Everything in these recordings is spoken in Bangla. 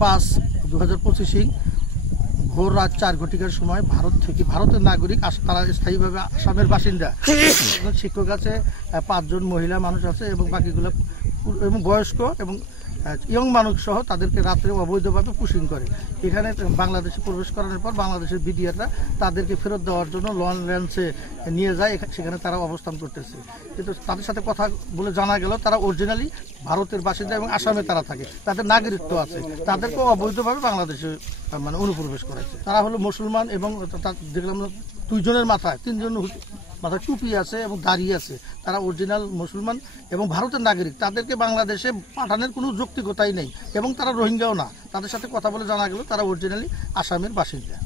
5/2025 ভোর রাত 4 ঘটিকার সময় ভারতের নাগরিক তারা স্থায়ীভাবে আসামের বাসিন্দা শিক্ষক আছে, 5 জন মহিলা মানুষ আছে এবং বাকিগুলো এবং বয়স্ক এবং ইয়ং মানুষ সহ তাদেরকে রাত্রে অবৈধভাবে পুশিং করে। এখানে বাংলাদেশে প্রবেশ করানোর পর বাংলাদেশের বিডিআররা তাদেরকে ফেরত দেওয়ার জন্য লঞ্চে নিয়ে যায়, সেখানে তারা অবস্থান করতেছে। কিন্তু তাদের সাথে কথা বলে জানা গেল তারা অরিজিনালি ভারতের বাসিন্দা এবং আসামে তারা থাকে, তাদের নাগরিকত্ব আছে, তাদেরকেও অবৈধভাবে বাংলাদেশে অনুপ্রবেশ করেছে। তারা হলো মুসলমান এবং দেখলাম 2 জনের মাথায় 3 জন মাথায় টুপি আছে এবং দাঁড়িয়ে আছে, তারা অরিজিনাল মুসলমান এবং ভারতের নাগরিক। তাদেরকে বাংলাদেশে পাঠানোর কোনো যৌক্তিকতাই নেই এবং তারা রোহিঙ্গাও না। তাদের সাথে কথা বলে জানা গেল তারা অরিজিনালি আসামের বাসিন্দা।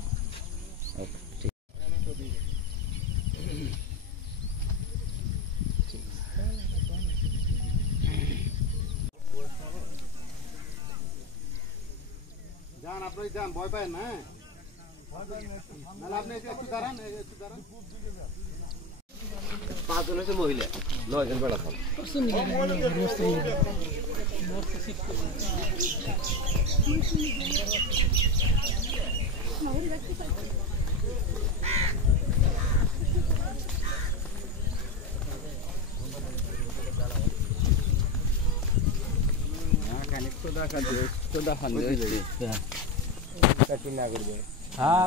আপনি যান, ভয় পায় না, আপনি একটু দাঁড়ান। 5 জন হচ্ছে মহিলা, 9 জন বেড়া খান। হ্যাঁ